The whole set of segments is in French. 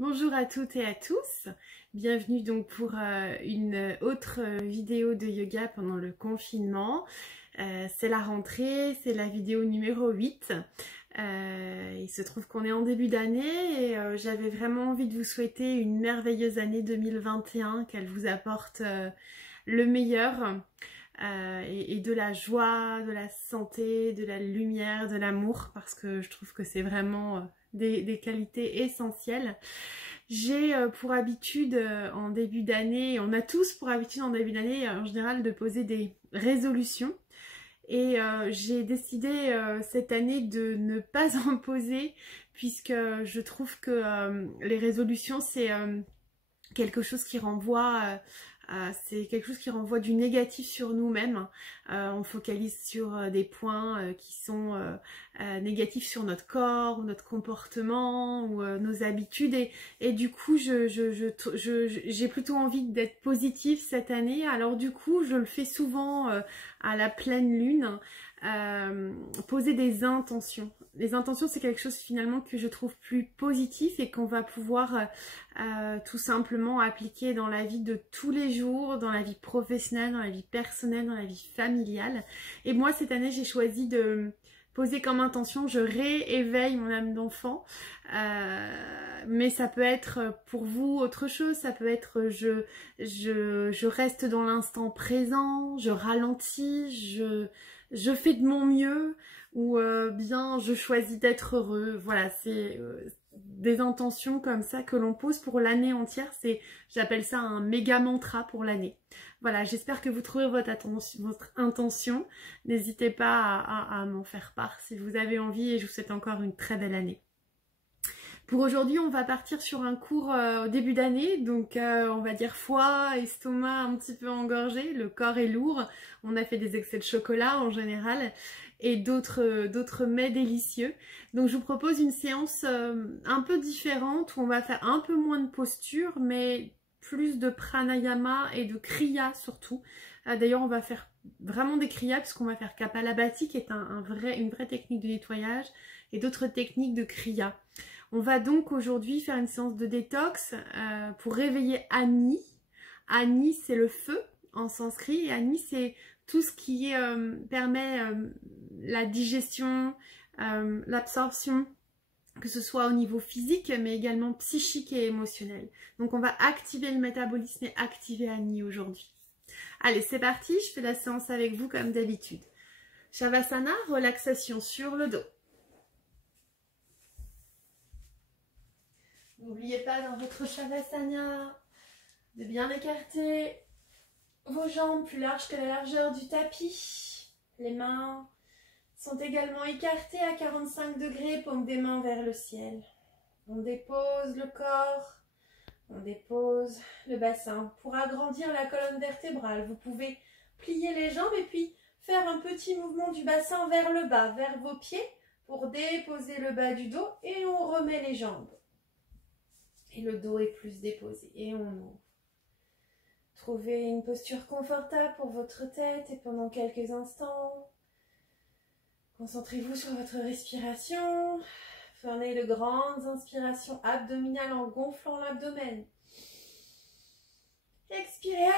Bonjour à toutes et à tous, bienvenue donc pour une autre vidéo de yoga pendant le confinement. C'est la rentrée, c'est la vidéo numéro 8. Il se trouve qu'on est en début d'année et j'avais vraiment envie de vous souhaiter une merveilleuse année 2021, qu'elle vous apporte le meilleur et de la joie, de la santé, de la lumière, de l'amour, parce que je trouve que c'est vraiment des qualités essentielles. J'ai pour habitude en début d'année, on a tous pour habitude en début d'année en général de poser des résolutions. Et j'ai décidé cette année de ne pas en poser, puisque je trouve que les résolutions c'est quelque chose qui renvoie du négatif sur nous-mêmes. On focalise sur des points qui sont négatifs sur notre corps, ou notre comportement, ou nos habitudes. Et du coup, j'ai plutôt envie d'être positive cette année. Alors du coup, je le fais souvent à la pleine lune. Poser des intentions. Les intentions, c'est quelque chose finalement que je trouve plus positif et qu'on va pouvoir tout simplement appliquer dans la vie de tous les jours, dans la vie professionnelle, dans la vie personnelle, dans la vie familiale. Et moi, cette année, j'ai choisi de poser comme intention, je rééveille mon âme d'enfant. Mais ça peut être pour vous autre chose, ça peut être je reste dans l'instant présent, je ralentis, je fais de mon mieux, ou bien je choisis d'être heureux. Voilà, c'est des intentions comme ça que l'on pose pour l'année entière. J'appelle ça un méga mantra pour l'année. Voilà, j'espère que vous trouverez votre intention. N'hésitez pas à m'en faire part si vous avez envie, et je vous souhaite encore une très belle année. Pour aujourd'hui, on va partir sur un cours au début d'année, donc on va dire foie, estomac un petit peu engorgé, le corps est lourd, on a fait des excès de chocolat en général et d'autres mets délicieux. Donc je vous propose une séance un peu différente où on va faire un peu moins de posture, mais plus de pranayama et de kriya surtout. D'ailleurs, on va faire vraiment des kriyas puisqu'on va faire Kapalabhati qui est une vraie technique de nettoyage, et d'autres techniques de kriya. On va donc aujourd'hui faire une séance de détox pour réveiller Agni. Agni, c'est le feu en sanskrit, et Agni, c'est tout ce qui permet la digestion, l'absorption, que ce soit au niveau physique, mais également psychique et émotionnel. Donc on va activer le métabolisme et activer Agni aujourd'hui. Allez, c'est parti, je fais la séance avec vous comme d'habitude. Shavasana, relaxation sur le dos. N'oubliez pas dans votre Shavasana de bien écarter vos jambes plus larges que la largeur du tapis. Les mains sont également écartées à 45 degrés, paume des mains vers le ciel. On dépose le corps, on dépose le bassin. Pour agrandir la colonne vertébrale, vous pouvez plier les jambes et puis faire un petit mouvement du bassin vers le bas, vers vos pieds, pour déposer le bas du dos, et on remet les jambes. Et le dos est plus déposé et on ouvre. Trouvez une posture confortable pour votre tête et pendant quelques instants, concentrez-vous sur votre respiration. Prenez de grandes inspirations abdominales en gonflant l'abdomen. Expirez,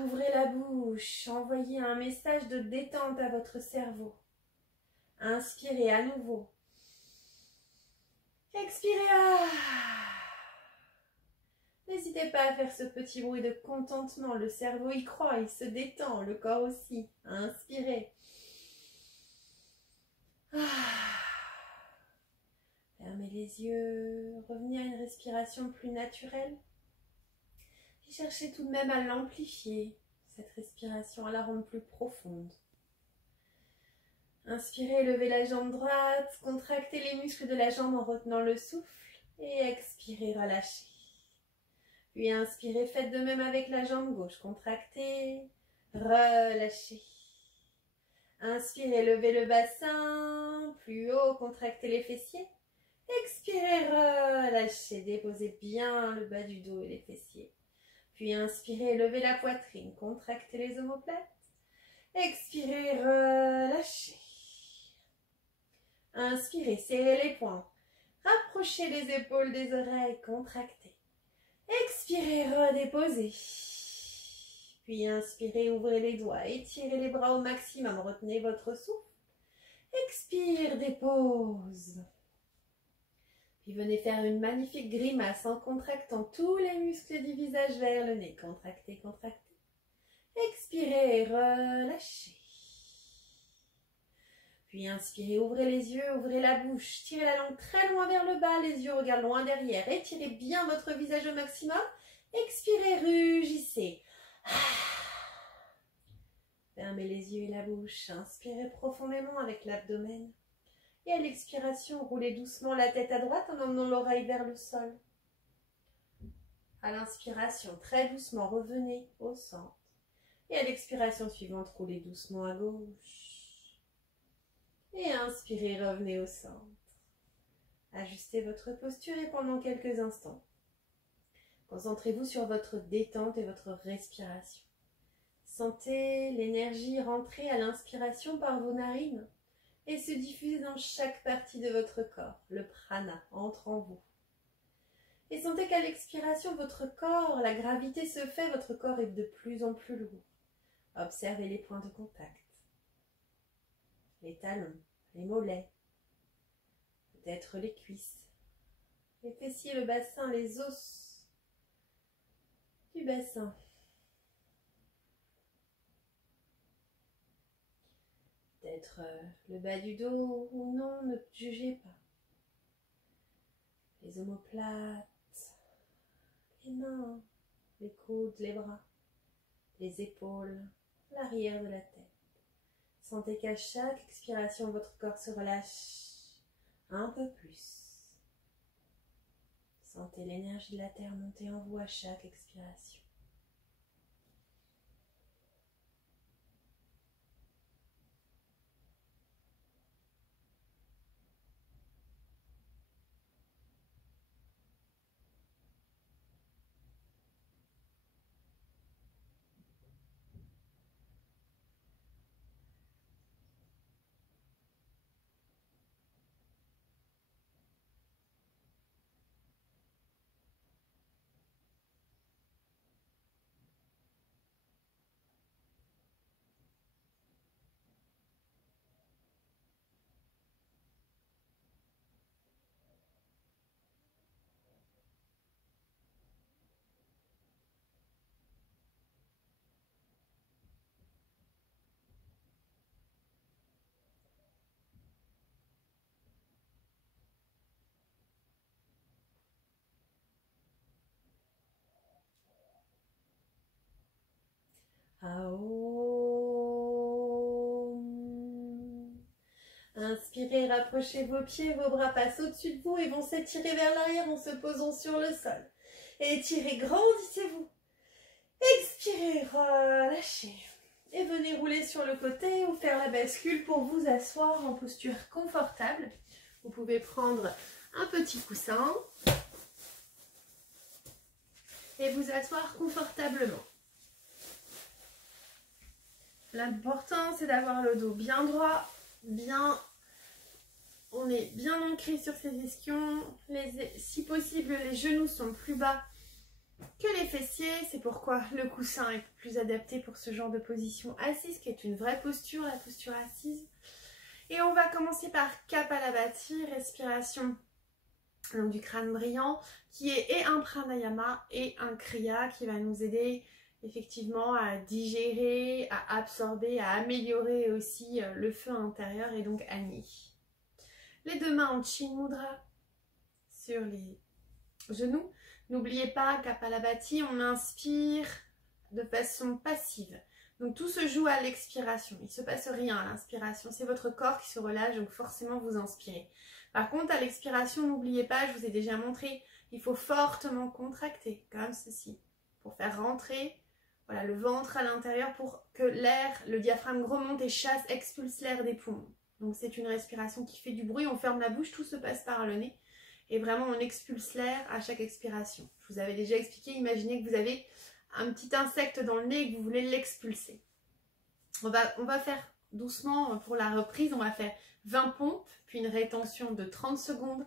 ouvrez la bouche, envoyez un message de détente à votre cerveau. Inspirez à nouveau. Expirez, N'hésitez pas à faire ce petit bruit de contentement. Le cerveau y croit, il se détend, le corps aussi. Inspirez. Fermez les yeux. Revenez à une respiration plus naturelle. Et cherchez tout de même à l'amplifier, cette respiration, à la rendre plus profonde. Inspirez, levez la jambe droite. Contractez les muscles de la jambe en retenant le souffle. Et expirez, relâchez. Puis inspirez, faites de même avec la jambe gauche. Contractez, relâchez. Inspirez, levez le bassin, plus haut, contractez les fessiers. Expirez, relâchez, déposez bien le bas du dos et les fessiers. Puis inspirez, levez la poitrine, contractez les omoplates. Expirez, relâchez. Inspirez, serrez les poings. Rapprochez les épaules des oreilles, contractez. Expirez, redéposez. Puis inspirez, ouvrez les doigts, étirez les bras au maximum, retenez votre souffle. Expire, dépose. Puis venez faire une magnifique grimace en contractant tous les muscles du visage vers le nez. Contractez, contractez. Expirez, relâchez. Puis inspirez, ouvrez les yeux, ouvrez la bouche, tirez la langue très loin vers le bas, les yeux regardent loin derrière. Étirez bien votre visage au maximum. Expirez, rugissez. Fermez les yeux et la bouche. Inspirez profondément avec l'abdomen. Et à l'expiration, roulez doucement la tête à droite en emmenant l'oreille vers le sol. À l'inspiration, très doucement, revenez au centre. Et à l'expiration suivante, roulez doucement à gauche. Et inspirez, revenez au centre. Ajustez votre posture et pendant quelques instants, concentrez-vous sur votre détente et votre respiration. Sentez l'énergie rentrer à l'inspiration par vos narines et se diffuser dans chaque partie de votre corps. Le prana entre en vous. Et sentez qu'à l'expiration, votre corps, la gravité se fait, votre corps est de plus en plus lourd. Observez les points de contact, les talons, les mollets, peut-être les cuisses, les fessiers, le bassin, les os du bassin. Peut-être le bas du dos ou non, ne jugez pas. Les omoplates, les mains, les coudes, les bras, les épaules, l'arrière de la tête. Sentez qu'à chaque expiration, votre corps se relâche un peu plus. Sentez l'énergie de la terre monter en vous à chaque expiration. Aum. Inspirez, rapprochez vos pieds, vos bras passent au-dessus de vous et vont s'étirer vers l'arrière en se posant sur le sol. Étirez, grandissez-vous. Expirez, relâchez. Et venez rouler sur le côté ou faire la bascule pour vous asseoir en posture confortable. Vous pouvez prendre un petit coussin et vous asseoir confortablement. L'important, c'est d'avoir le dos bien droit, on est bien ancré sur ses ischions. Si possible, les genoux sont plus bas que les fessiers. C'est pourquoi le coussin est plus adapté pour ce genre de position assise, qui est une vraie posture, la posture assise. Et on va commencer par Kapalabhati, respiration donc du crâne brillant, qui est et un pranayama et un kriya qui va nous aider effectivement à digérer, à absorber, à améliorer aussi le feu intérieur et donc Agni. Les deux mains en Chin Mudra sur les genoux. N'oubliez pas, Kapalabhati, on inspire de façon passive. Donc tout se joue à l'expiration. Il ne se passe rien à l'inspiration. C'est votre corps qui se relâche, donc forcément vous inspirez. Par contre, à l'expiration, n'oubliez pas, je vous ai déjà montré, il faut fortement contracter, comme ceci, pour faire rentrer voilà, le ventre à l'intérieur pour que l'air, le diaphragme remonte et chasse, expulse l'air des poumons. Donc c'est une respiration qui fait du bruit, on ferme la bouche, tout se passe par le nez. Et vraiment on expulse l'air à chaque expiration. Je vous avais déjà expliqué, imaginez que vous avez un petit insecte dans le nez et que vous voulez l'expulser. On va faire doucement pour la reprise, on va faire 20 pompes, puis une rétention de 30 secondes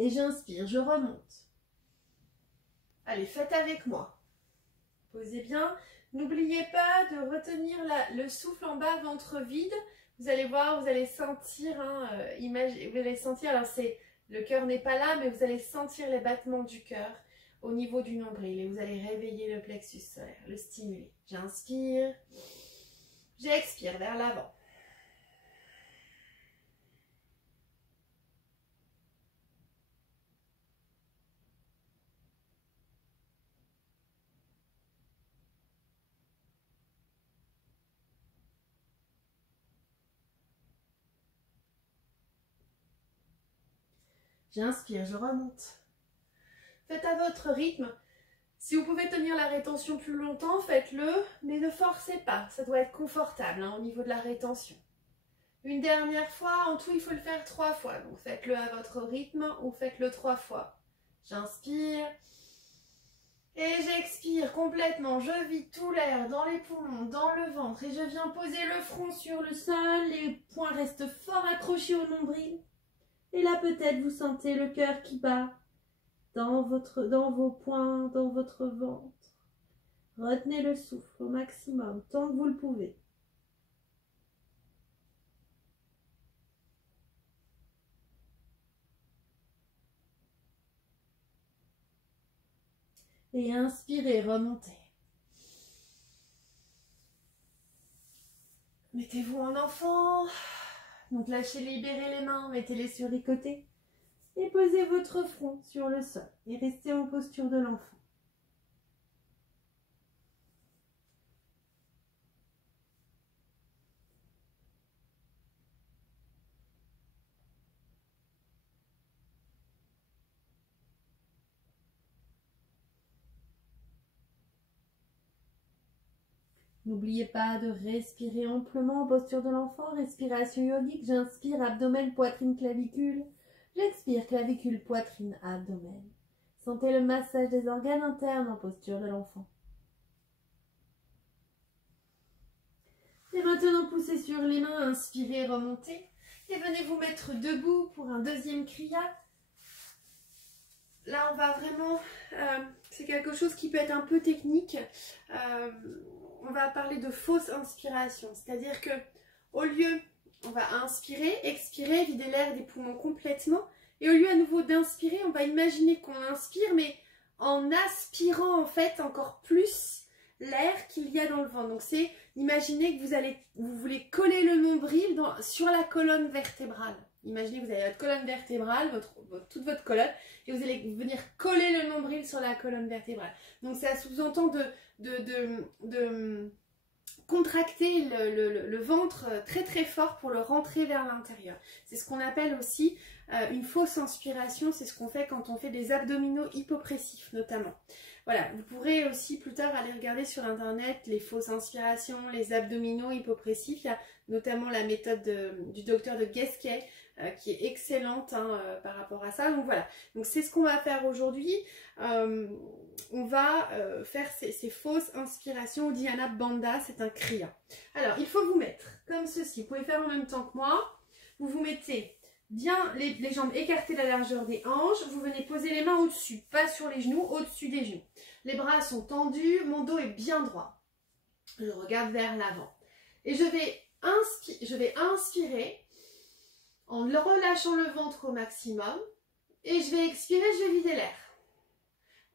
Et j'inspire, je remonte. Allez, faites avec moi. Posez bien. N'oubliez pas de retenir le souffle en bas, ventre vide. Vous allez voir, vous allez sentir, hein, vous allez sentir, alors le cœur n'est pas là, mais vous allez sentir les battements du cœur au niveau du nombril et vous allez réveiller le plexus solaire, le stimuler. J'inspire, j'expire vers l'avant. J'inspire, je remonte. Faites à votre rythme. Si vous pouvez tenir la rétention plus longtemps, faites-le, mais ne forcez pas. Ça doit être confortable hein, au niveau de la rétention. Une dernière fois, en tout, il faut le faire 3 fois. Donc faites-le à votre rythme ou faites-le 3 fois. J'inspire et j'expire complètement. Je vide tout l'air dans les poumons, dans le ventre et je viens poser le front sur le sol. Les poings restent fort accrochés au nombril. Et là, peut-être, vous sentez le cœur qui bat dans vos poings, dans votre ventre. Retenez le souffle au maximum, tant que vous le pouvez. Et inspirez, remontez. Mettez-vous en enfant. Donc lâchez, libérez les mains, mettez-les sur les côtés. Et posez votre front sur le sol. Et restez en posture de l'enfant. N'oubliez pas de respirer amplement en posture de l'enfant. Respiration yogique. J'inspire, abdomen, poitrine, clavicule. J'expire, clavicule, poitrine, abdomen. Sentez le massage des organes internes en posture de l'enfant. Et maintenant, poussez sur les mains, inspirez, remontez. Et venez vous mettre debout pour un deuxième kriya. Là, on va vraiment... c'est quelque chose qui peut être un peu technique. On va parler de fausse inspiration. C'est-à-dire que au lieu... On va inspirer, expirer, vider l'air des poumons complètement. Et au lieu à nouveau d'inspirer, on va imaginer qu'on inspire, mais en aspirant en fait encore plus l'air qu'il y a dans le ventre. Donc c'est imaginer que vous voulez coller le nombril sur la colonne vertébrale. Imaginez que vous avez votre colonne vertébrale, toute votre colonne, et vous allez venir coller le nombril sur la colonne vertébrale. Donc ça sous-entend de contracter le ventre très très fort pour le rentrer vers l'intérieur. C'est ce qu'on appelle aussi une fausse inspiration, c'est ce qu'on fait quand on fait des abdominaux hypopressifs notamment. Voilà, vous pourrez aussi plus tard aller regarder sur internet les fausses inspirations, les abdominaux hypopressifs. Il y a notamment la méthode du docteur de Guesquet qui est excellente par rapport à ça. Donc voilà, donc c'est ce qu'on va faire aujourd'hui. On va faire ces fausses inspirations au Dhyana Bandha, c'est un kriya. Alors, il faut vous mettre comme ceci. Vous pouvez faire en même temps que moi. Vous vous mettez bien les jambes écartées à la largeur des hanches. Vous venez poser les mains au-dessus, pas sur les genoux, au-dessus des genoux. Les bras sont tendus, mon dos est bien droit. Je regarde vers l'avant. Et je vais inspirer en relâchant le ventre au maximum. Et je vais expirer, je vais vider l'air.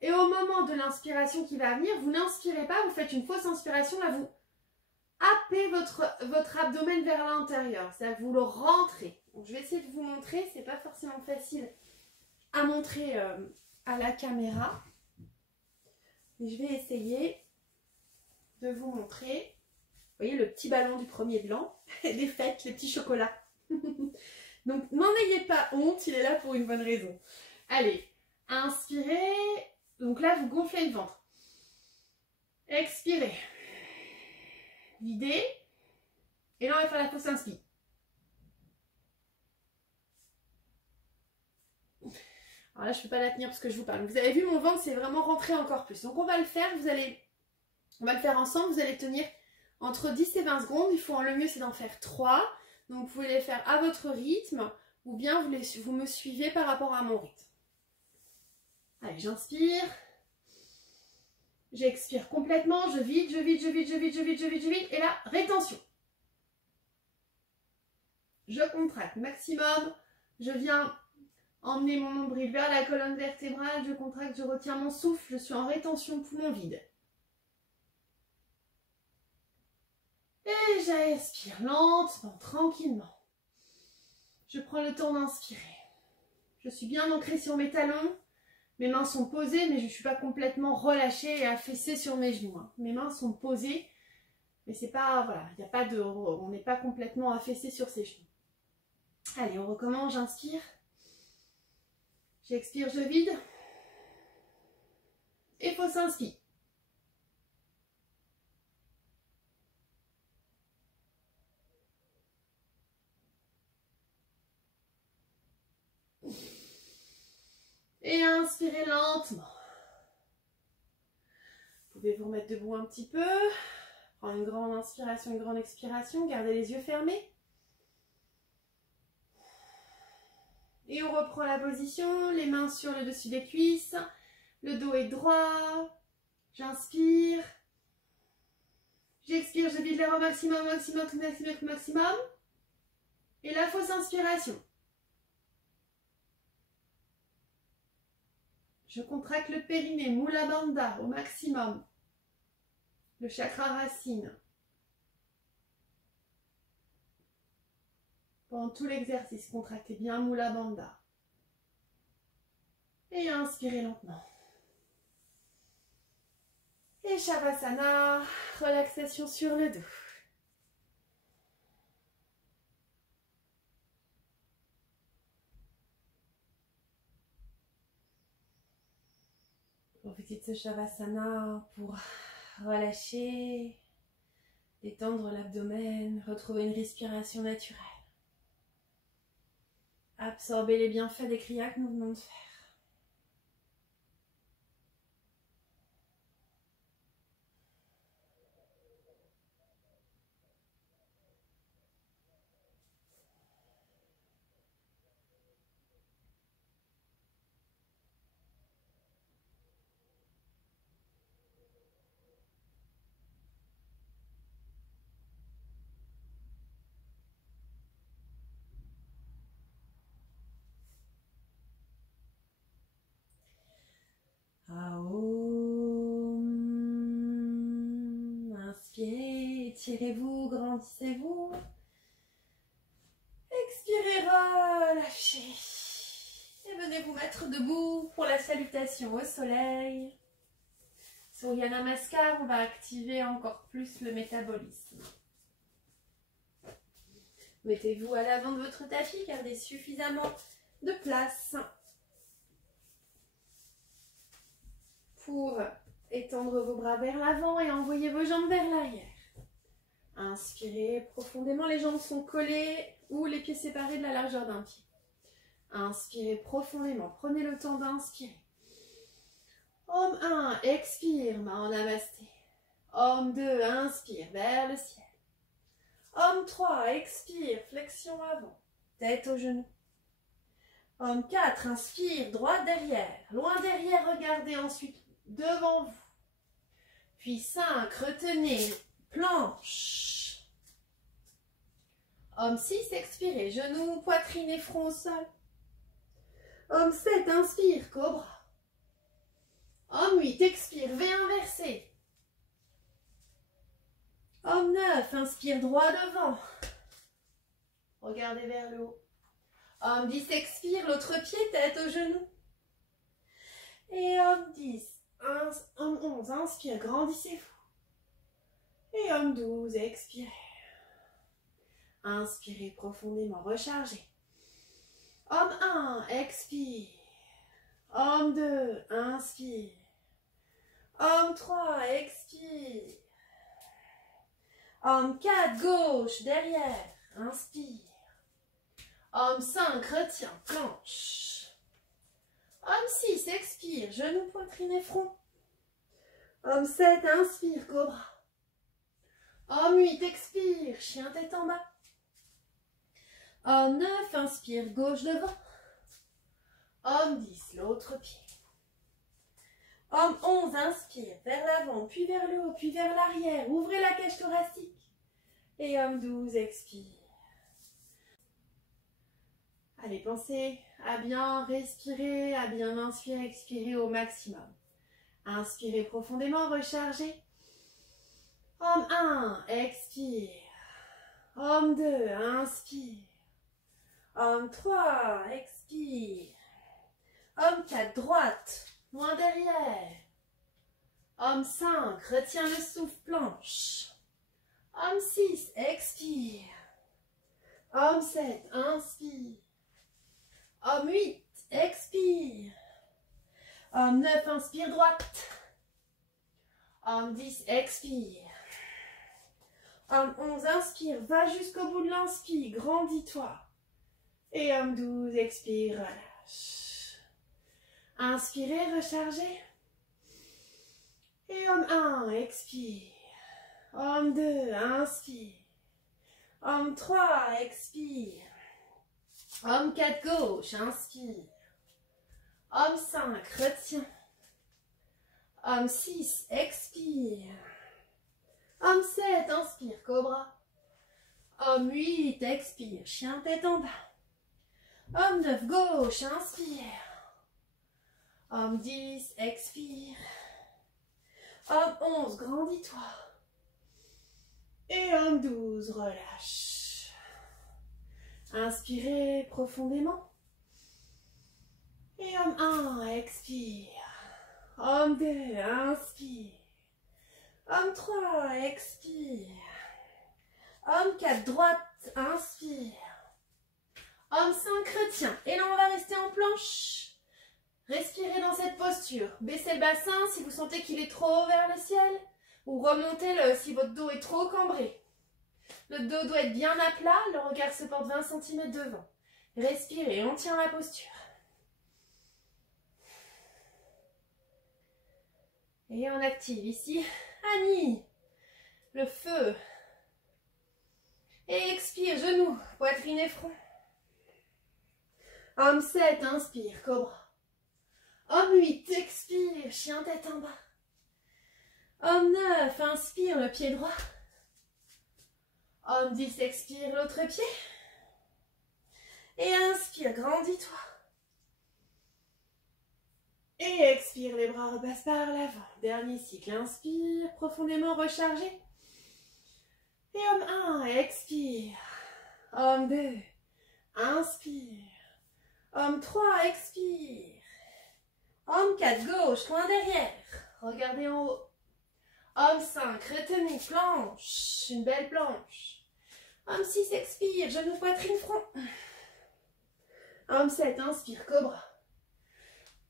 Et au moment de l'inspiration qui va venir, vous n'inspirez pas, vous faites une fausse inspiration, là vous happez votre abdomen vers l'intérieur, c'est-à-dire que vous le rentrez. Donc, je vais essayer de vous montrer, c'est pas forcément facile à montrer à la caméra. Mais je vais essayer de vous montrer. Vous voyez le petit ballon du 1er de l'an, des fêtes, les petits chocolats. Donc n'en ayez pas honte, il est là pour une bonne raison. Allez, inspirez. Donc là, vous gonflez le ventre. Expirez. Videz. Et là, on va faire la fausse inspire. Alors là, je ne peux pas la tenir parce que je vous parle. Vous avez vu, mon ventre, c'est vraiment rentré encore plus. Donc on va le faire. On va le faire ensemble. Vous allez tenir entre 10 et 20 secondes. Le mieux, c'est d'en faire 3. Donc vous pouvez les faire à votre rythme ou bien vous me suivez par rapport à mon rythme. Allez, j'inspire. J'expire complètement, je vide, je vide, je vide, je vide, je vide, je vide, je vide. Et là, rétention. Je contracte maximum. Je viens emmener mon nombril vers la colonne vertébrale. Je contracte, je retiens mon souffle. Je suis en rétention, poumon vide. Et j'expire lentement, tranquillement. Je prends le temps d'inspirer. Je suis bien ancrée sur mes talons. Mes mains sont posées, mais je ne suis pas complètement relâchée et affaissée sur mes genoux. Mes mains sont posées, mais c'est pas, voilà, il n'y a pas de, on n'est pas complètement affaissé sur ses genoux. Allez, on recommence, j'inspire. J'expire, je vide. Et fausse inspire. Et inspirez lentement. Vous pouvez vous remettre debout un petit peu. Prendre une grande inspiration, une grande expiration. Gardez les yeux fermés. Et on reprend la position. Les mains sur le dessus des cuisses. Le dos est droit. J'inspire. J'expire, je vide l'air au maximum, maximum, maximum, maximum. Et la fausse inspiration. Je contracte le périnée, Mula Bandha au maximum. Le chakra racine. Pendant tout l'exercice, contractez bien Mula Bandha. Et inspirez lentement. Et Shavasana, relaxation sur le dos. Profitez de ce Shavasana pour relâcher, détendre l'abdomen, retrouver une respiration naturelle. Absorber les bienfaits des kriyas que nous venons de faire. Inspirez, étirez-vous, grandissez-vous. Expirez, relâchez. Et venez vous mettre debout pour la salutation au soleil. Surya Namaskar, on va activer encore plus le métabolisme. Mettez-vous à l'avant de votre tapis, gardez suffisamment de place pour étendre vos bras vers l'avant et envoyer vos jambes vers l'arrière. Inspirez profondément, les jambes sont collées ou les pieds séparés de la largeur d'un pied. Inspirez profondément, prenez le temps d'inspirer. Om 1, expire, Maha Namasté. Om 2, inspire, vers le ciel. Om 3, expire, flexion avant, tête aux genoux. Om 4, inspire, droite derrière, loin derrière, regardez ensuite devant vous. Puis 5, retenez, planche. Om 6, expirez, genoux, poitrine et front au sol. Om 7, inspire, cobra. Om 8, expire, V inversé. Om 9, inspire, droit devant. Regardez vers le haut. Om 10, expire, l'autre pied, tête aux genoux. Et Om 10, Om 11, inspire, grandissez-vous. Et Om 12, expirez. Inspirez profondément, rechargez. Om 1, expire. Om 2, inspire. Om 3, expire. Om 4, gauche, derrière, inspire. Om 5, retient, planche. Om 6, expire, genoux, poitrine et front. Om 7, inspire, cobra. Om 8, expire, chien tête en bas. Om 9, inspire, gauche devant. Om 10, l'autre pied. Homme 11, inspire vers l'avant, puis vers le haut, puis vers l'arrière. Ouvrez la cage thoracique. Et homme 12, expire. Allez, pensez à bien respirer, à bien inspirer, expirer au maximum. Inspirez profondément, rechargez. Homme 1, expire. Homme 2, inspire. Homme 3, expire. Homme 4, droite, loin derrière. Homme 5, retiens le souffle, planche. Homme 6, expire. Homme 7, inspire. Homme 8, expire. Homme 9, inspire droite. Homme 10, expire. Homme 11, inspire, va jusqu'au bout de l'inspire, grandis-toi. Et homme 12, expire, relâche. Inspirez, rechargez. Et homme 1, expire. Homme 2, inspire. Homme 3, expire. Homme 4, gauche, inspire. Homme 5, retiens. Homme 6, expire. Homme 7, inspire, cobra. Homme 8, expire, chien tête en bas. Homme 9, gauche, inspire. Homme 10, expire. Homme 11, grandis-toi. Et homme 12, relâche. Inspirez profondément. Et homme 1, expire. Homme 2, inspire. Homme 3, expire. Homme 4, droite, inspire. Homme 5, retiens. Et là, on va rester en planche. Respirez dans cette posture. Baissez le bassin si vous sentez qu'il est trop haut vers le ciel. Ou remontez-le si votre dos est trop cambré. Le dos doit être bien à plat. Le regard se porte 20 cm devant. Respirez, on tient la posture. Et on active ici, Annie, le feu. Et expire, genoux, poitrine et front. Homme 7, inspire, cobra. Homme 8, expire, chien tête en bas. Homme 9, inspire, le pied droit. Homme 10, expire, l'autre pied. Et inspire, grandis-toi. Et expire, les bras repassent par l'avant. Dernier cycle, inspire, profondément rechargé. Et homme 1, expire. Homme 2, inspire. Homme 3, expire. Homme 4, gauche, loin derrière. Regardez en haut. Homme 5, retenez, planche. Une belle planche. Homme 6, expire, genou, poitrine, front. Homme 7, inspire, cobra.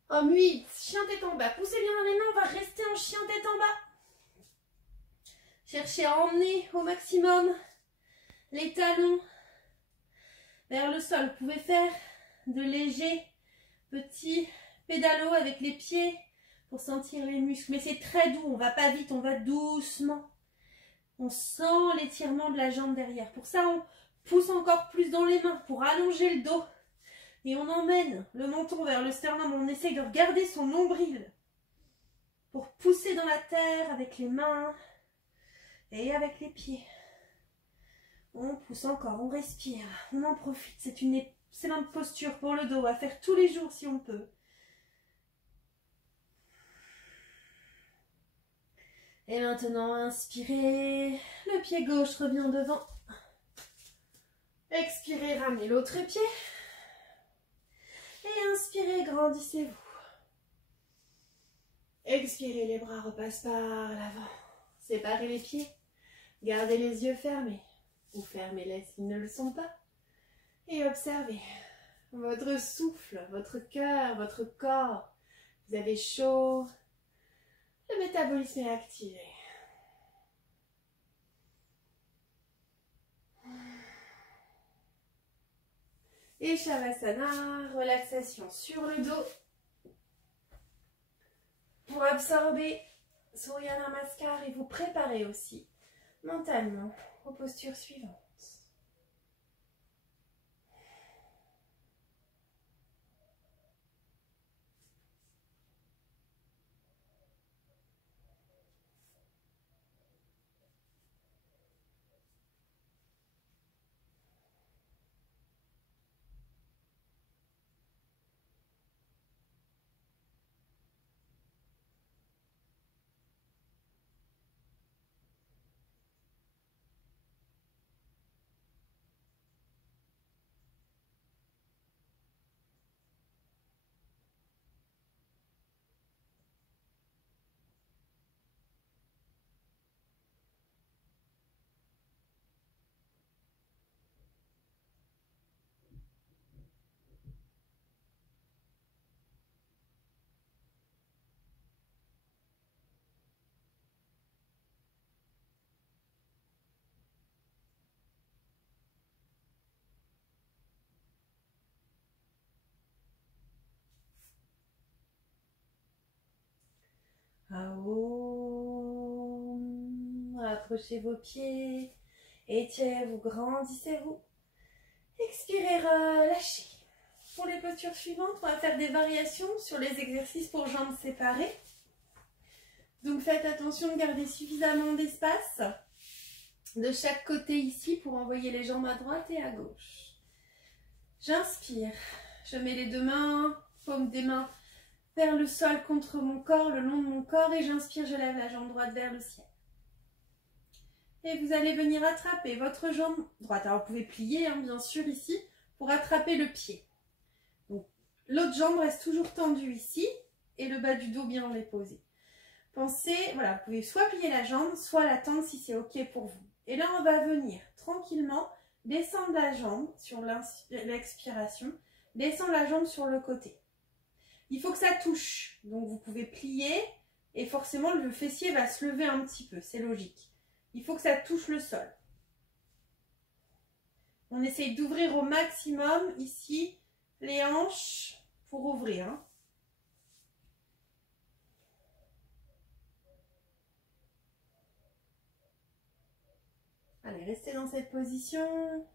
Homme 8, chien tête en bas. Poussez bien dans les mains, on va rester en chien tête en bas. Cherchez à emmener au maximum les talons vers le sol. Vous pouvez faire de légers petits pédalos avec les pieds pour sentir les muscles. Mais c'est très doux, on ne va pas vite, on va doucement. On sent l'étirement de la jambe derrière. Pour ça, on pousse encore plus dans les mains pour allonger le dos. Et on emmène le menton vers le sternum. On essaye de regarder son nombril pour pousser dans la terre avec les mains et avec les pieds. On pousse encore, on respire, on en profite. C'est une excellente posture pour le dos, à faire tous les jours si on peut. Et maintenant, inspirez, le pied gauche revient devant. Expirez, ramenez l'autre pied. Et inspirez, grandissez-vous. Expirez, les bras repassent par l'avant. Séparez les pieds. Gardez les yeux fermés. Ou fermez-les s'ils ne le sont pas. Et observez votre souffle, votre cœur, votre corps. Vous avez chaud. Le métabolisme est activé. Et Shavasana, relaxation sur le dos. Pour absorber Surya Namaskar et vous préparer aussi mentalement aux postures suivantes. rapprochez vos pieds. Étirez-vous, grandissez-vous. Expirez, relâchez. Pour les postures suivantes, on va faire des variations sur les exercices pour jambes séparées. Donc faites attention de garder suffisamment d'espace de chaque côté ici pour envoyer les jambes à droite et à gauche. J'inspire, je mets les deux mains, paume des mains vers le sol contre mon corps, le long de mon corps, et j'inspire, je lève la jambe droite vers le ciel. Et vous allez venir attraper votre jambe droite. Alors vous pouvez plier bien sûr ici pour attraper le pied. Donc l'autre jambe reste toujours tendue ici et le bas du dos bien déposé. Pensez, voilà, vous pouvez soit plier la jambe, soit la tendre si c'est ok pour vous. Et là on va venir tranquillement descendre la jambe sur l'expiration, descendre la jambe sur le côté. Il faut que ça touche, donc vous pouvez plier et forcément le fessier va se lever un petit peu, c'est logique. Il faut que ça touche le sol. On essaye d'ouvrir au maximum ici les hanches pour ouvrir. Allez, restez dans cette position.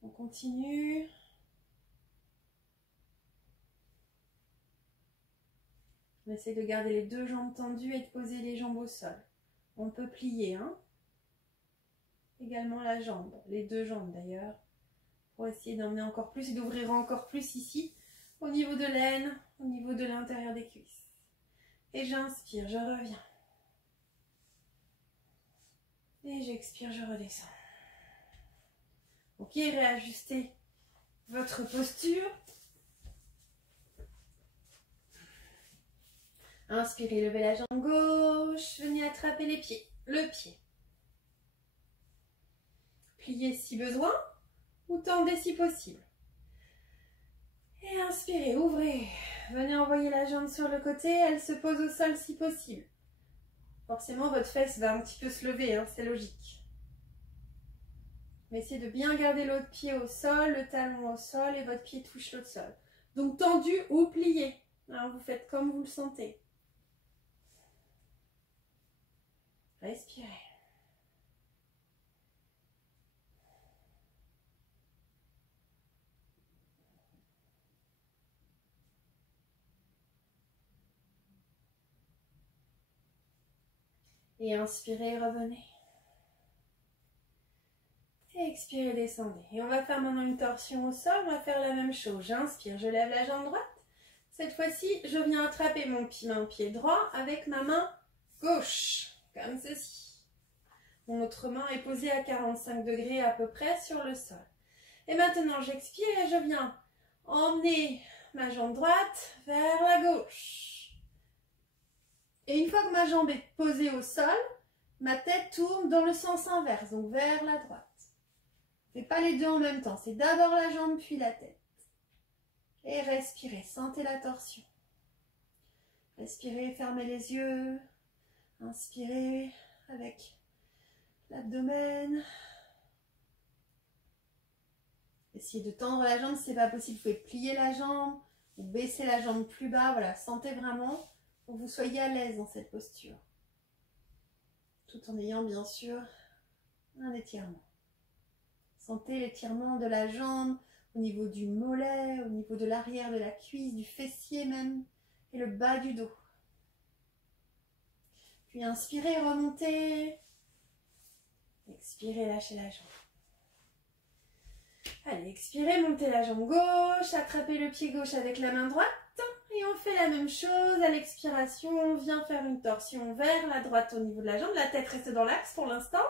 On continue. On essaie de garder les deux jambes tendues et de poser les jambes au sol. On peut plier, également la jambe, les deux jambes d'ailleurs, pour essayer d'emmener encore plus et d'ouvrir encore plus ici, au niveau de l'aine, au niveau de l'intérieur des cuisses. Et j'inspire, je reviens. Et j'expire, je redescends. Ok, réajustez votre posture. Inspirez, levez la jambe gauche, venez attraper les pieds, le pied. Pliez si besoin ou tendez si possible. Et inspirez, ouvrez. Venez envoyer la jambe sur le côté, elle se pose au sol si possible. Forcément, votre fesse va un petit peu se lever, c'est logique. Mais essayez de bien garder l'autre pied au sol, le talon au sol et votre pied touche l'autre sol. Donc tendu ou plié. Vous faites comme vous le sentez. Respirez. Et inspirez, revenez. Et expirez, descendez. Et on va faire maintenant une torsion au sol. On va faire la même chose. J'inspire, je lève la jambe droite. Cette fois-ci, je viens attraper mon pied droit avec ma main gauche, comme ceci. Mon autre main est posée à 45 degrés à peu près sur le sol. Et maintenant, j'expire et je viens emmener ma jambe droite vers la gauche. Et une fois que ma jambe est posée au sol, ma tête tourne dans le sens inverse, donc vers la droite. Ne faites pas les deux en même temps, c'est d'abord la jambe puis la tête. Et respirez, sentez la torsion. Respirez, fermez les yeux. Inspirez avec l'abdomen. Essayez de tendre la jambe si ce n'est pas possible. Vous pouvez plier la jambe ou baisser la jambe plus bas. Voilà, sentez vraiment pour que vous soyez à l'aise dans cette posture. Tout en ayant bien sûr un étirement. Sentez l'étirement de la jambe au niveau du mollet, au niveau de l'arrière de la cuisse, du fessier même, et le bas du dos. Puis inspirez, remontez. Expirez, lâchez la jambe. Allez, expirez, montez la jambe gauche, attrapez le pied gauche avec la main droite. Et on fait la même chose à l'expiration. On vient faire une torsion vers la droite au niveau de la jambe. La tête reste dans l'axe pour l'instant.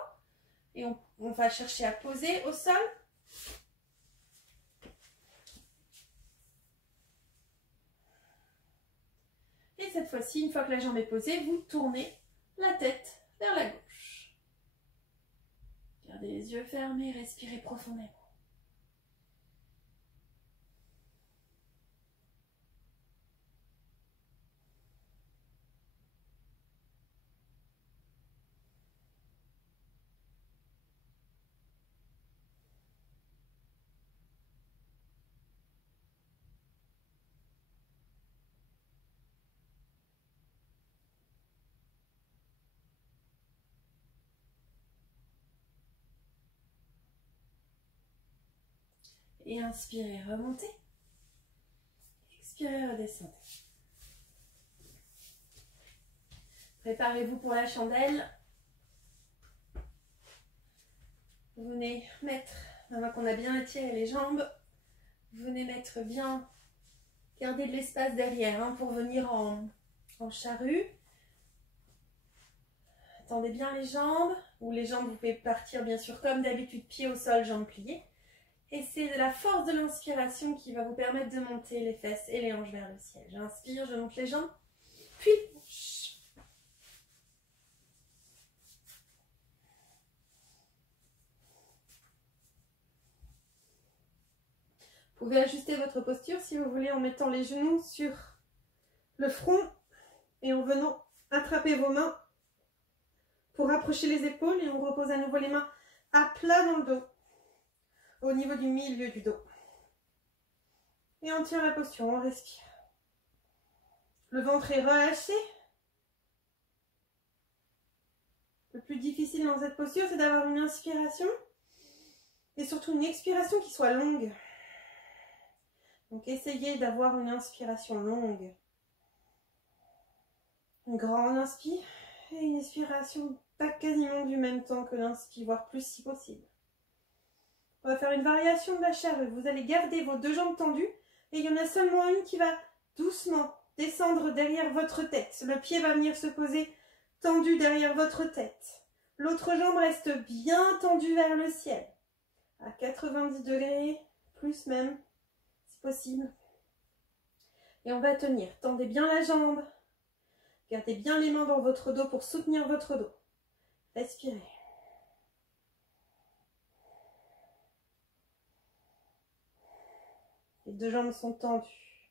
Et on va chercher à poser au sol. Et cette fois-ci, une fois que la jambe est posée, vous tournez la tête vers la gauche. Gardez les yeux fermés, respirez profondément. Et inspirez, remontez. Expirez, redescendez. Préparez-vous pour la chandelle. Vous venez mettre, maintenant qu'on a bien étiré les jambes, vous venez mettre bien, garder de l'espace derrière hein, pour venir en charrue. Tendez bien les jambes, ou les jambes vous pouvez partir bien sûr comme d'habitude, pieds au sol, jambes pliées. Et c'est de la force de l'inspiration qui va vous permettre de monter les fesses et les hanches vers le ciel. J'inspire, je monte les jambes, puis vous pouvez ajuster votre posture si vous voulez en mettant les genoux sur le front et en venant attraper vos mains pour rapprocher les épaules et on repose à nouveau les mains à plat dans le dos, au niveau du milieu du dos. Et on tient la posture, on respire. Le ventre est relâché. Le plus difficile dans cette posture, c'est d'avoir une inspiration et surtout une expiration qui soit longue. Donc essayez d'avoir une inspiration longue. Une grande inspire et une expiration pas quasiment du même temps que l'inspire, voire plus si possible. On va faire une variation de la charrue. Vous allez garder vos deux jambes tendues et il y en a seulement une qui va doucement descendre derrière votre tête. Le pied va venir se poser tendu derrière votre tête. L'autre jambe reste bien tendue vers le ciel. À 90 degrés, plus même. Possible. Et on va tenir. Tendez bien la jambe. Gardez bien les mains dans votre dos pour soutenir votre dos. Respirez. Les deux jambes sont tendues.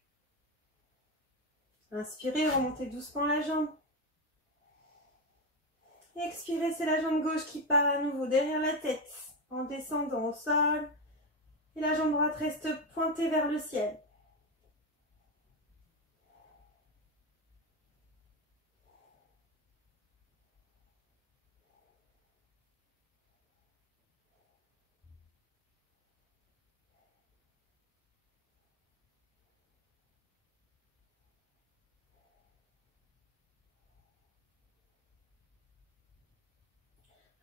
Inspirez, remontez doucement la jambe. Expirez, c'est la jambe gauche qui part à nouveau derrière la tête en descendant au sol. Et la jambe droite reste pointée vers le ciel.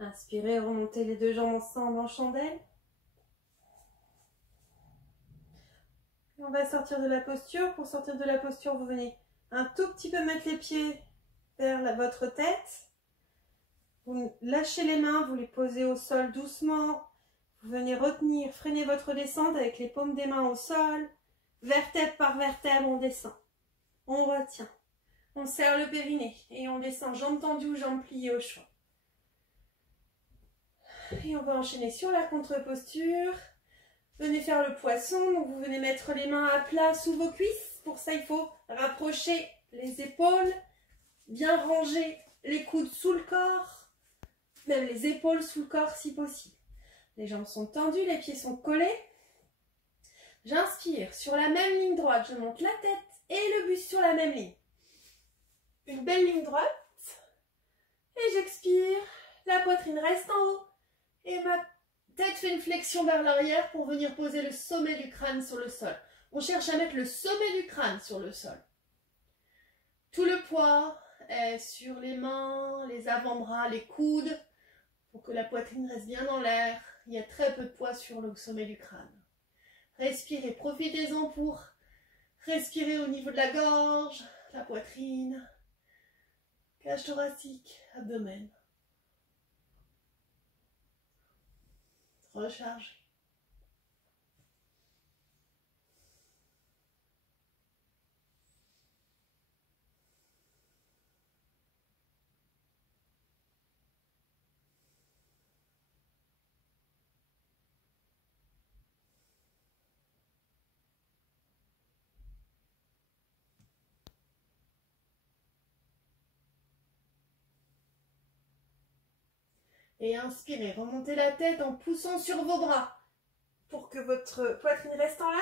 Inspirez, remontez les deux jambes ensemble en chandelle. On va sortir de la posture. Pour sortir de la posture, vous venez un tout petit peu mettre les pieds vers votre tête. Vous lâchez les mains, vous les posez au sol doucement. Vous venez retenir, freiner votre descente avec les paumes des mains au sol. Vertèbre par vertèbre, on descend. On retient. On serre le périnée et on descend jambes tendues ou jambes pliées au choix. Et on va enchaîner sur la contre-posture. Venez faire le poisson, donc vous venez mettre les mains à plat sous vos cuisses. Pour ça, il faut rapprocher les épaules, bien ranger les coudes sous le corps, même les épaules sous le corps si possible. Les jambes sont tendues, les pieds sont collés. J'inspire, sur la même ligne droite, je monte la tête et le buste sur la même ligne. Une belle ligne droite. Et j'expire, la poitrine reste en haut et ma tête fait une flexion vers l'arrière pour venir poser le sommet du crâne sur le sol. On cherche à mettre le sommet du crâne sur le sol. Tout le poids est sur les mains, les avant-bras, les coudes, pour que la poitrine reste bien dans l'air. Il y a très peu de poids sur le sommet du crâne. Respirez, profitez-en pour respirer au niveau de la gorge, la poitrine, cage thoracique, abdomen. Recharge. Et inspirez, remontez la tête en poussant sur vos bras pour que votre poitrine reste en l'air.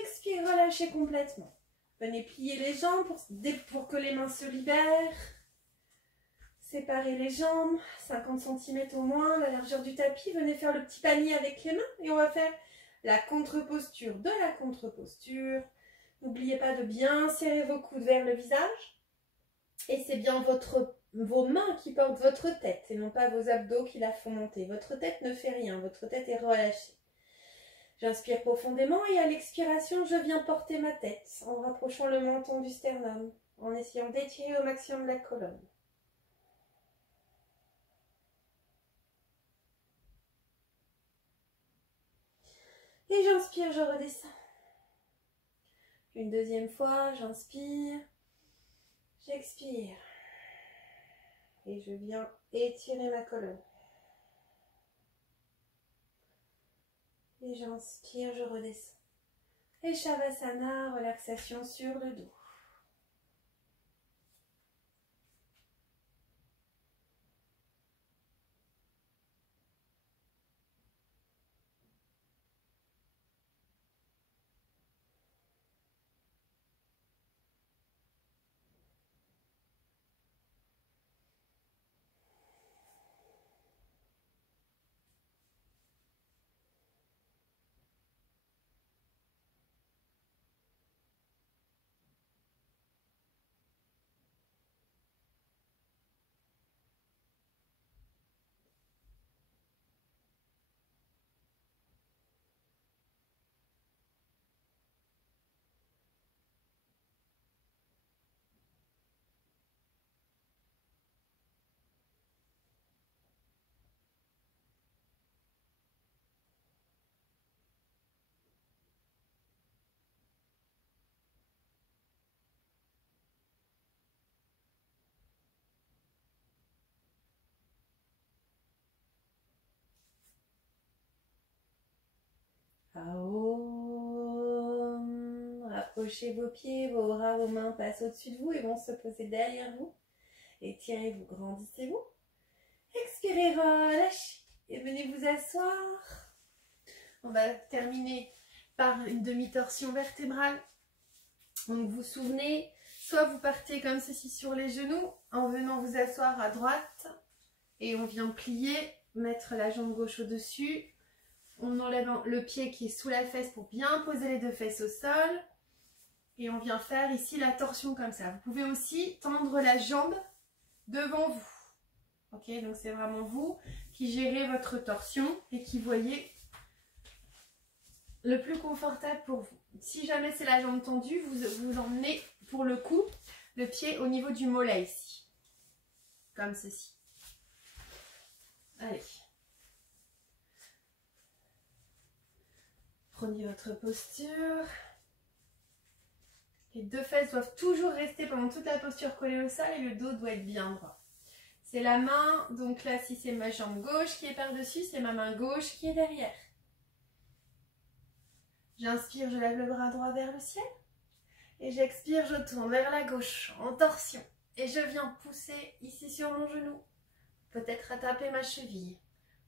Expirez, relâchez complètement. Venez plier les jambes pour que les mains se libèrent. Séparez les jambes, 50 cm au moins, la largeur du tapis. Venez faire le petit panier avec les mains et on va faire la contre-posture de la contre-posture. N'oubliez pas de bien serrer vos coudes vers le visage. Et c'est bien vos mains qui portent votre tête et non pas vos abdos qui la font monter. Votre tête ne fait rien, votre tête est relâchée. J'inspire profondément et à l'expiration, je viens porter ma tête en rapprochant le menton du sternum, en essayant d'étirer au maximum la colonne. Et j'inspire, je redescends. Une deuxième fois, j'inspire, j'expire. Et je viens étirer ma colonne. Et j'inspire, je redescends. Et Shavasana, relaxation sur le dos. Aum. Approchez vos pieds, vos bras, vos mains passent au-dessus de vous et vont se poser derrière vous. Étirez-vous, grandissez-vous. Expirez, relâchez et venez vous asseoir. On va terminer par une demi-torsion vertébrale. Donc vous vous souvenez, soit vous partez comme ceci sur les genoux en venant vous asseoir à droite et on vient plier, mettre la jambe gauche au-dessus. On enlève le pied qui est sous la fesse pour bien poser les deux fesses au sol. Et on vient faire ici la torsion comme ça. Vous pouvez aussi tendre la jambe devant vous. Ok, donc c'est vraiment vous qui gérez votre torsion et qui voyez le plus confortable pour vous. Si jamais c'est la jambe tendue, vous emmenez pour le coup le pied au niveau du mollet ici. Comme ceci. Allez. Prenez votre posture. Les deux fesses doivent toujours rester pendant toute la posture collée au sol et le dos doit être bien droit. C'est la main, donc là si c'est ma jambe gauche qui est par-dessus, c'est ma main gauche qui est derrière. J'inspire, je lève le bras droit vers le ciel. Et j'expire, je tourne vers la gauche en torsion. Et je viens pousser ici sur mon genou. Peut-être rattraper ma cheville.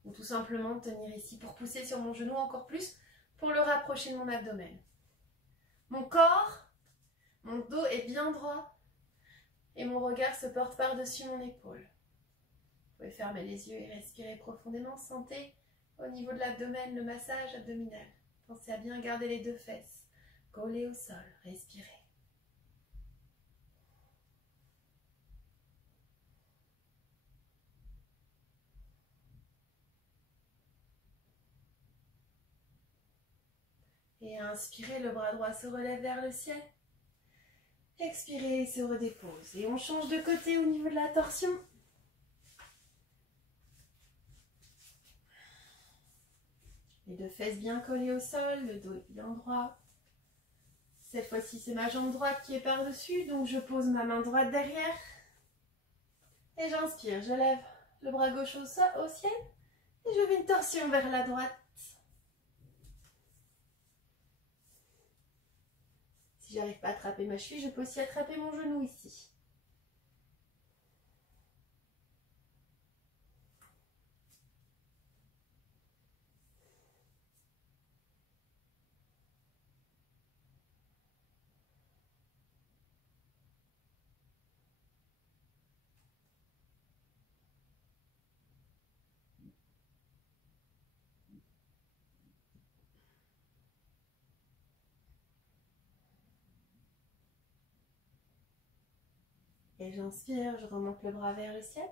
Ou tout simplement tenir ici pour pousser sur mon genou encore plus pour le rapprocher de mon abdomen. Mon corps, mon dos est bien droit. Et mon regard se porte par-dessus mon épaule. Vous pouvez fermer les yeux et respirer profondément. Sentez au niveau de l'abdomen le massage abdominal. Pensez à bien garder les deux fesses collées au sol. Respirez. Et inspirez, le bras droit se relève vers le ciel. Expirez, il se redépose. Et on change de côté au niveau de la torsion. Les deux fesses bien collées au sol, le dos est bien droit. Cette fois-ci, c'est ma jambe droite qui est par-dessus, donc je pose ma main droite derrière. Et j'inspire, je lève le bras gauche au ciel et je fais une torsion vers la droite. Si j'arrive pas à attraper ma cheville, je peux aussi attraper mon genou ici. Et j'inspire, je remonte le bras vers le ciel.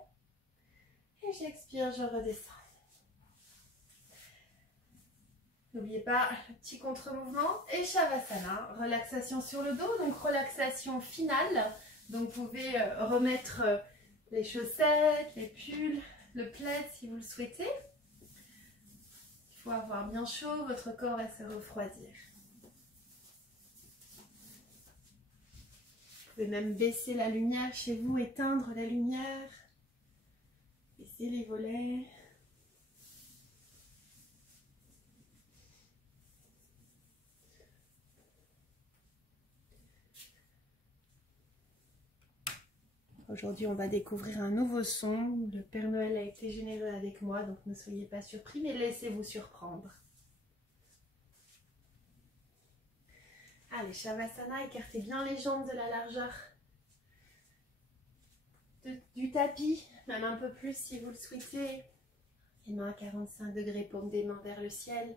Et j'expire, je redescends. N'oubliez pas le petit contre-mouvement et Shavasana, relaxation sur le dos, donc relaxation finale. Donc vous pouvez remettre les chaussettes, les pulls, le plaid si vous le souhaitez. Il faut avoir bien chaud, votre corps va se refroidir. Vous pouvez même baisser la lumière chez vous, éteindre la lumière, baisser les volets. Aujourd'hui, on va découvrir un nouveau son. Le Père Noël a été généreux avec moi, donc ne soyez pas surpris, mais laissez-vous surprendre. Allez, Shavasana, écartez bien les jambes de la largeur du tapis, même un peu plus si vous le souhaitez. Les mains à 45 degrés, paume des mains vers le ciel.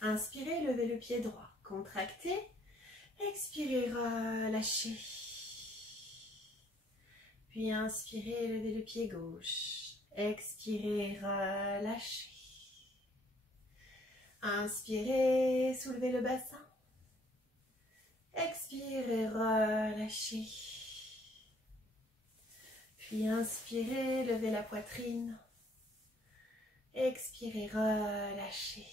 Inspirez, levez le pied droit, contractez. Expirez, relâchez. Puis inspirez, levez le pied gauche. Expirez, relâchez. Inspirez, soulevez le bassin. Expirez, relâchez. Puis inspirez, levez la poitrine. Expirez, relâchez.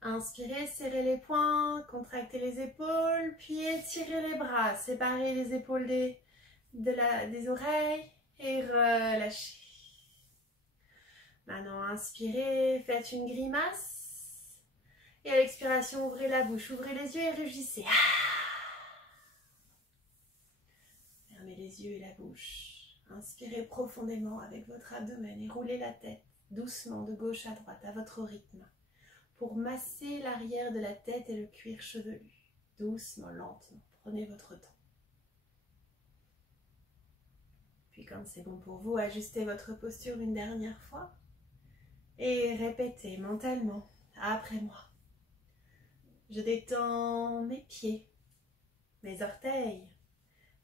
Inspirez, serrez les poings, contractez les épaules, puis étirez les bras, séparez les épaules des oreilles et relâchez. Maintenant, inspirez, faites une grimace. Et à l'expiration, ouvrez la bouche, ouvrez les yeux et rugissez. Fermez les yeux et la bouche. Inspirez profondément avec votre abdomen et roulez la tête doucement de gauche à droite à votre rythme pour masser l'arrière de la tête et le cuir chevelu. Doucement, lentement. Prenez votre temps. Puis quand c'est bon pour vous, ajustez votre posture une dernière fois et répétez mentalement après moi. Je détends mes pieds, mes orteils,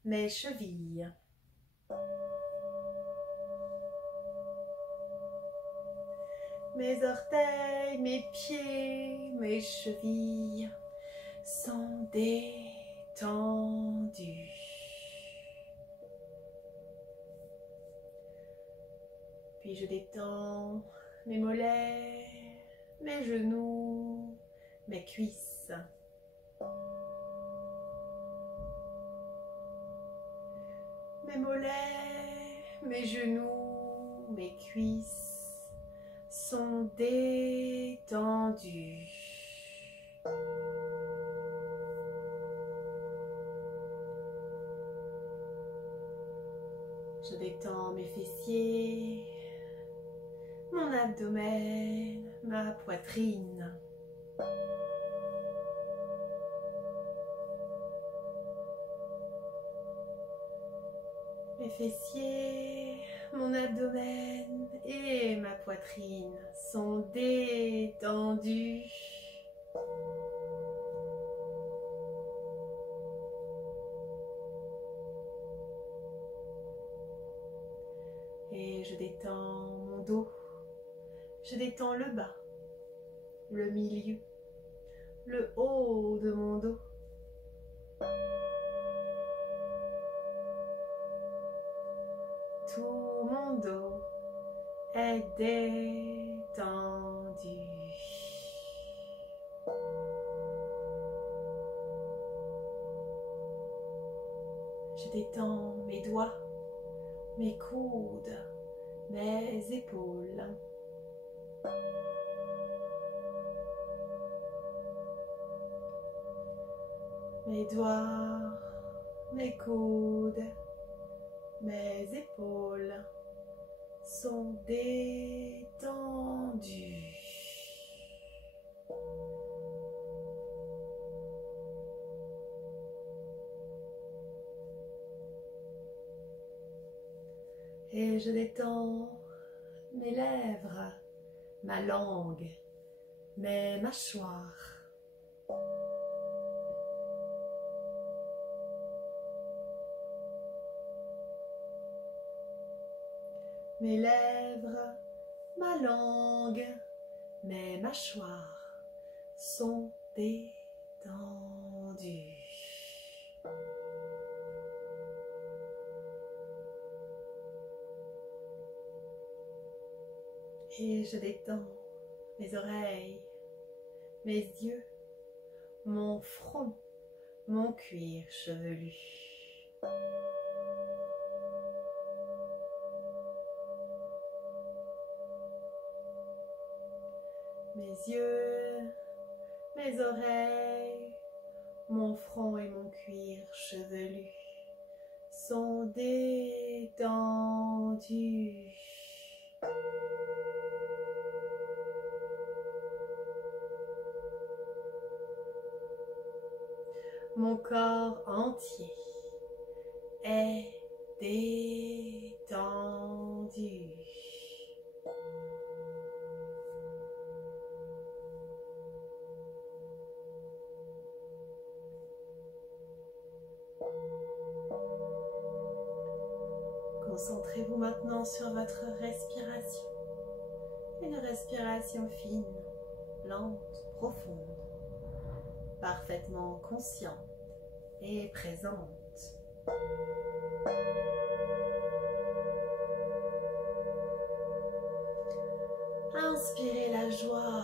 mes chevilles. Mes orteils, mes pieds, mes chevilles sont détendus. Puis je détends mes mollets, mes genoux, mes cuisses. Mes mollets, mes genoux, mes cuisses sont détendus. Je détends mes fessiers, mon abdomen, ma poitrine. Mes fessiers, mon abdomen et ma poitrine sont détendus. Et je détends mon dos, je détends le bas, le milieu, le haut de mon dos. Tout mon dos est détendu. Je détends mes doigts, mes coudes, mes épaules. Mes doigts, mes coudes, mes épaules sont détendues. Et je détends mes lèvres, ma langue, mes mâchoires. Mes lèvres, ma langue, mes mâchoires sont détendues. Et je détends mes oreilles, mes yeux, mon front, mon cuir chevelu. Mes yeux, mes oreilles, mon front et mon cuir chevelu sont détendus. Mon corps entier est détendu. Concentrez-vous maintenant sur votre respiration. Une respiration fine, lente, profonde, parfaitement consciente et présente. Inspirez la joie,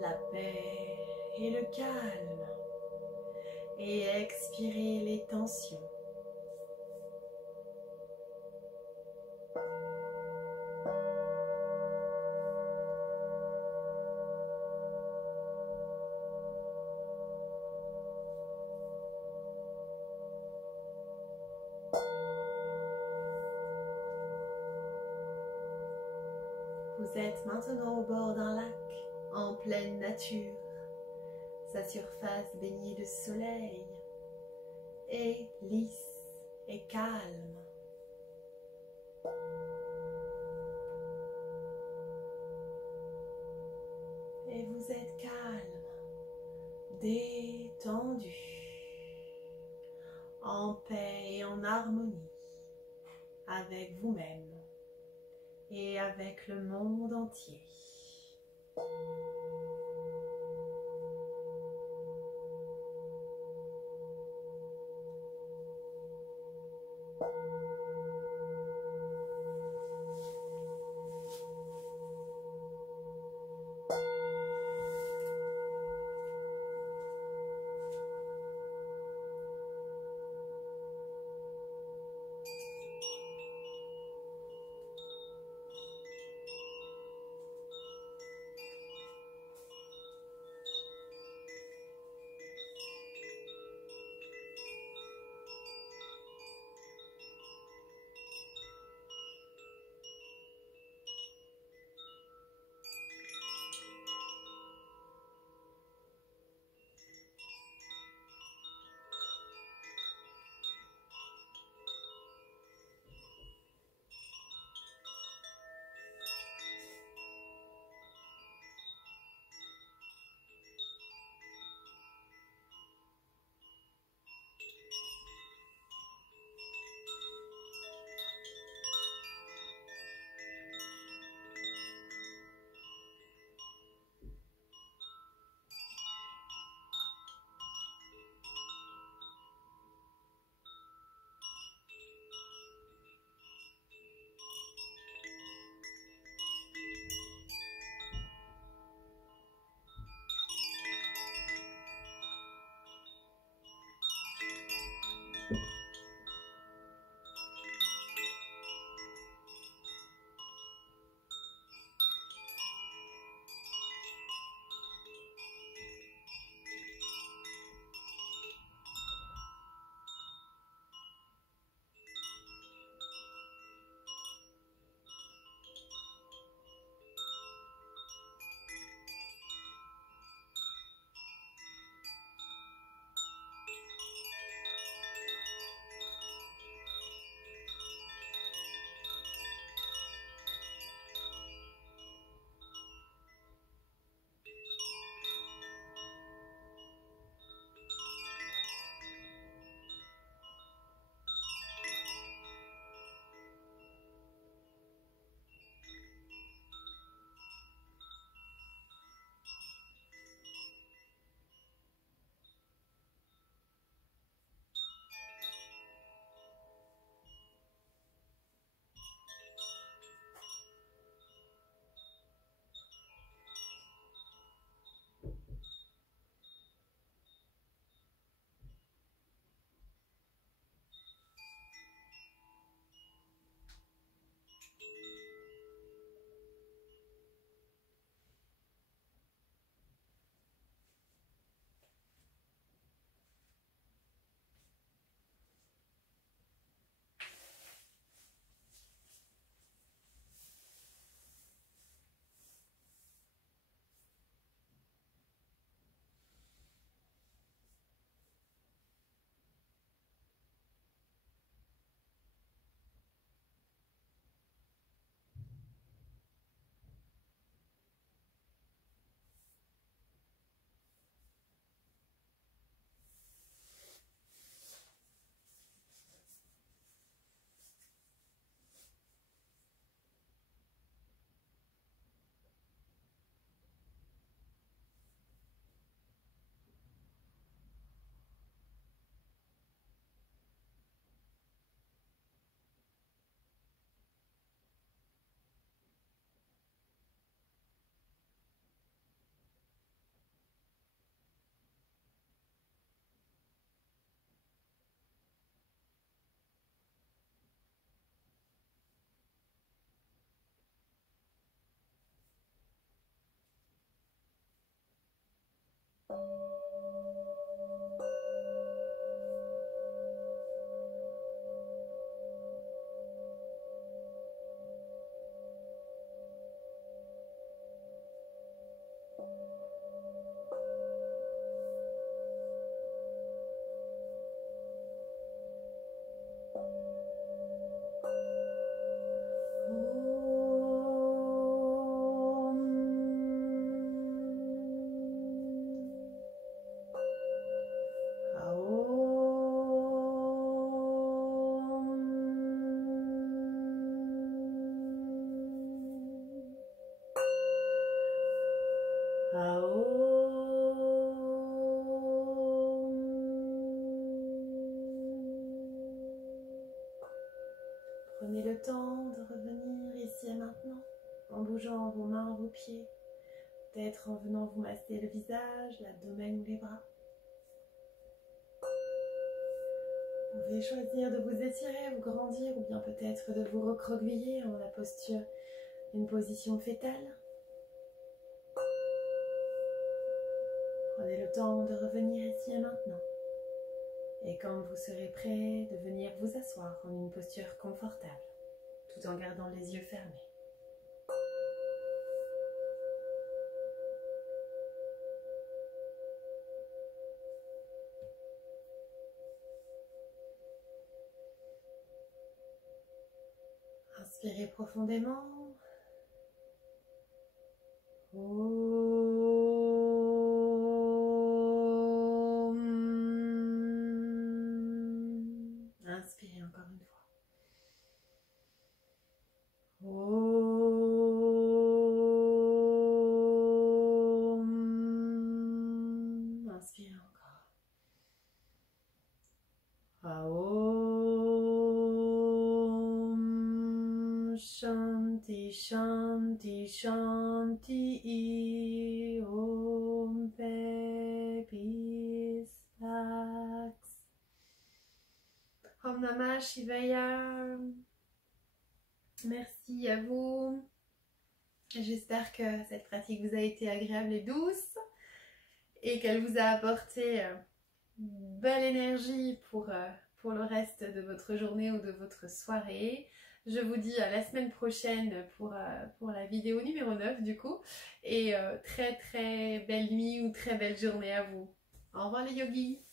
la paix et le calme. Et expirez les tensions. Vous êtes maintenant au bord d'un lac, en pleine nature. Sa surface baignée de soleil est lisse et calme. Et vous êtes calme, détendu, en paix et en harmonie avec vous-même et avec le monde entier. Prenez le temps de revenir ici et maintenant, en bougeant vos mains, vos pieds, peut-être en venant vous masser le visage, l'abdomen ou les bras. Vous pouvez choisir de vous étirer, vous grandir, ou bien peut-être de vous recroqueviller en la posture d'une position fétale. Prenez le temps de revenir ici et maintenant. Et quand vous serez prêt, de venir vous asseoir en une posture confortable, tout en gardant les yeux fermés. Inspirez profondément. Inspirez encore une fois. Inspirez encore. Shanti, Shanti, Shanti, Om, peace, relax. Om Namah Shivaya. Merci à vous. J'espère que cette pratique vous a été agréable et douce et qu'elle vous a apporté belle énergie pour le reste de votre journée ou de votre soirée. Je vous dis à la semaine prochaine pour la vidéo numéro 9 du coup. Et très très belle nuit ou très belle journée à vous. Au revoir les yogis.